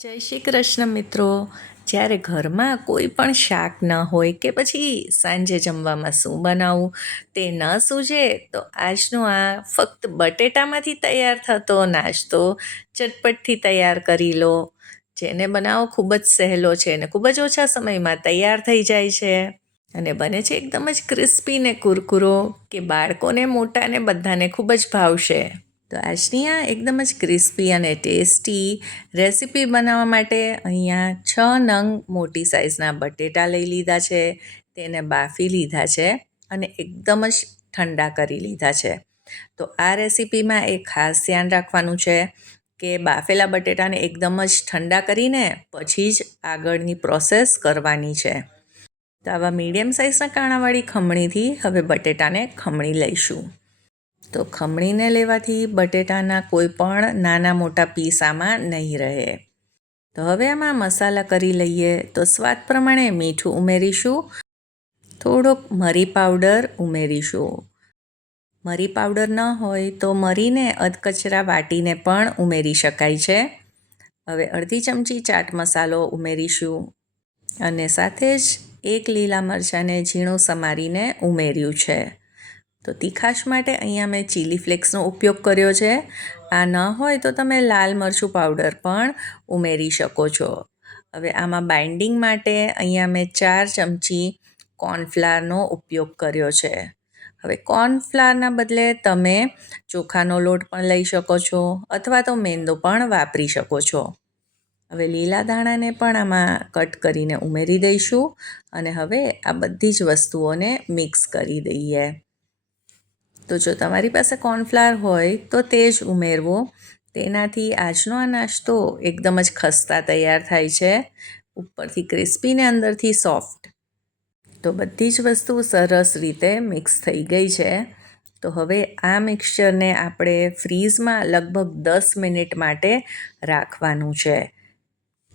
જય શ્રી કૃષ્ણ મિત્રો. જ્યારે ઘરમાં કોઈ પણ શાક ન હોય કે પછી સાંજે જમવામાં શું બનાવવું તે ન સૂઝે તો આજનો આ ફક્ત બટેટામાંથી તૈયાર થતો નાસ્તો ચટપટથી તૈયાર કરી લો. જેને બનાવો ખૂબ જ સહેલો છે અને ખૂબ જ ઓછા સમયમાં તૈયાર થઈ જાય છે અને બને છે એકદમ જ ક્રિસ્પી ને કુરકુરો કે બાળકોને મોટાને બધાને ખૂબ જ ભાવશે. તો આજની આ એકદમ જ ક્રિસ્પી અને ટેસ્ટી રેસીપી બનાવવા માટે અહીંયા 6 નંગ મોટી સાઇઝના બટેટા લઈ લીધા છે, તેને બાફી લીધા છે અને એકદમ જ ઠંડા કરી લીધા છે. તો આ રેસીપીમાં એક ખાસ ધ્યાન રાખવાનું છે કે બાફેલા બટેટાને એકદમ જ ઠંડા કરીને પછી જ આગળની પ્રોસેસ કરવાની છે. તો આવા મીડિયમ સાઇઝના કાણાવાળી ખમણીથી હવે બટેટાને ખમણી લઈશું. તો ખમણીને લેવાથી બટેટાના કોઈ પણ નાના મોટા પીસ આમાં નહીં રહે. તો હવે આમાં મસાલા કરી લઈએ. તો સ્વાદ પ્રમાણે મીઠું ઉમેરીશું, થોડોક મરી પાવડર ઉમેરીશું. મરી પાવડર ન હોય તો મરીને અધકચરા વાટીને પણ ઉમેરી શકાય છે. હવે અડધી ચમચી ચાટ મસાલો ઉમેરીશું અને સાથે જ એક લીલા મરચાંને ઝીણું સમારીને ઉમેર્યું છે. તો તીખાશ માટે અહીંયા મેં ચીલી ફ્લેક્સનો ઉપયોગ કર્યો છે. આ ન હોય તો તમે લાલ મરચું પાવડર પણ ઉમેરી શકો છો. હવે આમાં બાઇન્ડિંગ માટે અહીંયા મેં 4 ચમચી કોર્નફ્લાવરનો ઉપયોગ કર્યો છે. હવે કોર્નફ્લાવરના બદલે તમે ચોખાનો લોટ પણ લઈ શકો છો અથવા તો મેંદો પણ વાપરી શકો છો. હવે લીલા ધાણાને પણ આમાં કટ કરીને ઉમેરી દઈશું અને હવે આ બધી જ વસ્તુઓને મિક્સ કરી દઈએ. તો જો તમારી પાસે કોર્નફ્લાવર હોય તો તે જ ઉમેરવો. તેનાથી આજનો આ નાસ્તો એકદમ જ ખસ્તા તૈયાર થાય છે, ઉપરથી ક્રિસ્પી ને અંદરથી સોફ્ટ. તો બધી જ વસ્તુ સરસ રીતે મિક્સ થઈ ગઈ છે. તો હવે આ મિક્સચરને આપણે ફ્રીઝમાં લગભગ 10 મિનિટ માટે રાખવાનું છે.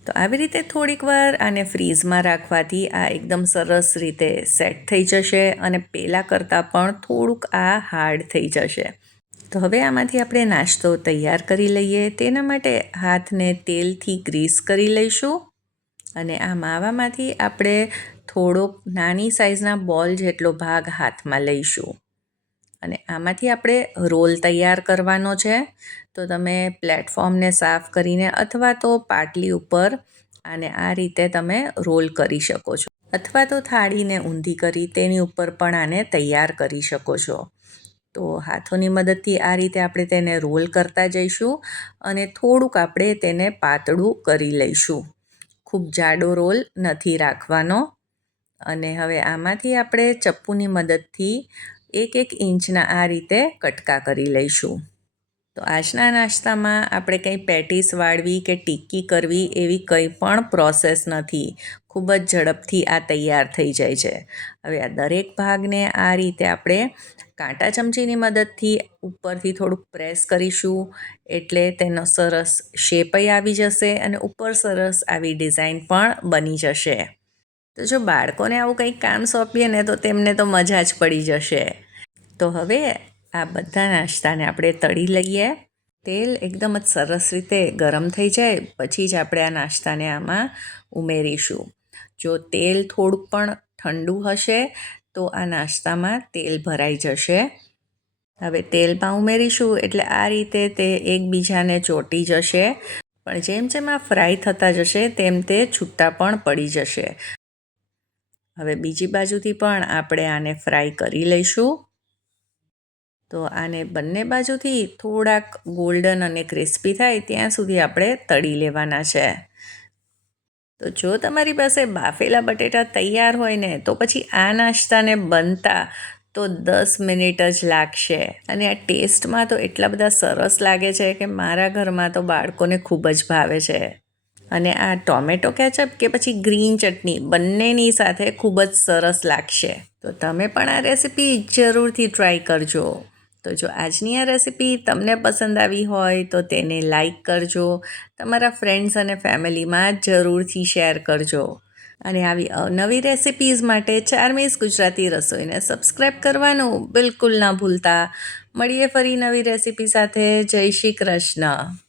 તો આવી રીતે થોડીક વાર આને ફ્રીઝમાં રાખવાથી આ એકદમ સરસ રીતે સેટ થઈ જશે અને પહેલાં કરતાં પણ થોડુંક આ હાર્ડ થઈ જશે. તો હવે આમાંથી આપણે નાસ્તો તૈયાર કરી લઈએ. તેના માટે હાથને તેલથી ગ્રીસ કરી લઈશું અને આ માવામાંથી આપણે થોડોક નાની સાઇઝના બોલ જેટલો ભાગ હાથમાં લઈશું અને આમાંથી આપણે રોલ તૈયાર કરવાનો છે. તો તમે પ્લેટફોર્મને સાફ કરીને અથવા તો પાટલી ઉપર આને આ રીતે તમે રોલ કરી શકો છો અથવા તો થાળીને ઊંધી કરી તેની ઉપર પણ આને તૈયાર કરી શકો છો. તો હાથોની મદદથી આ રીતે આપણે તેને રોલ કરતા જઈશું અને થોડુંક આપણે તેને પાતળું કરી લઈશું. ખૂબ જાડો રોલ નથી રાખવાનો. અને હવે આમાંથી આપણે ચપ્પુની મદદથી 1-1 ઇંચના આ રીતે કટકા કરી લઈશું. તો આજના નાસ્તામાં આપણે કંઈ પેટીસ વાળવી કે ટિક્કી કરવી એવી કંઈ પણ પ્રોસેસ નથી. ખૂબ જ ઝડપથી આ તૈયાર થઈ જાય છે. હવે આ દરેક ભાગને આ રીતે આપણે કાંટા ચમચીની મદદથી ઉપરથી થોડુંક પ્રેસ કરીશું એટલે તેનો સરસ શેપય આવી જશે અને ઉપર સરસ આવી ડિઝાઇન પણ બની જશે. તો જો બાળકોને આવું કંઈક કામ સોંપીએ ને તો તેમને તો મજા જ પડી જશે. તો હવે આ બધા નાસ્તાને આપણે તળી લઈએ. તેલ એકદમ જ સરસ રીતે ગરમ થઈ જાય પછી જ આપણે આ નાસ્તાને આમાં ઉમેરીશું. જો તેલ થોડુંક પણ ઠંડુ હશે તો આ નાસ્તામાં તેલ ભરાઈ જશે. હવે તેલમાં ઉમેરીશું એટલે આ રીતે તે એકબીજાને ચોંટી જશે, પણ જેમ જેમ આ ફ્રાય થતા જશે તેમ તે છૂટા પણ પડી જશે. હવે બીજી બાજુથી પણ આપણે આને ફ્રાય કરી લઈશું. તો આને બંને બાજુથી થોડાક ગોલ્ડન અને ક્રિસ્પી થાય ત્યાં સુધી આપણે તળી લેવાના છે. તો જો તમારી પાસે બાફેલા બટેટા તૈયાર હોય ને તો પછી આ નાસ્તાને બનતા તો 10 મિનિટ જ લાગશે અને આ ટેસ્ટમાં તો એટલા બધા સરસ લાગે છે કે મારા ઘરમાં તો બાળકોને ખૂબ જ ભાવે છે. અને આ ટોમેટો કેચઅપ કે પછી ગ્રીન ચટણી બંનેની સાથે ખૂબ જ સરસ લાગશે. તો તમે પણ આ રેસીપી જરૂરથી ટ્રાય કરજો. તો જો આજની આ રેસીપી તમને પસંદ આવી હોય તો તેને લાઈક કરજો, તમારા ફ્રેન્ડ્સ અને ફેમિલીમાં જરૂરથી શેર કરજો અને આવી નવી રેસિપીઝ માટે ચાર્મીઝ ગુજરાતી રસોઈને સબસ્ક્રાઈબ કરવાનું બિલકુલ ના ભૂલતા. મળીએ ફરી નવી રેસીપી સાથે. જય શ્રી કૃષ્ણ.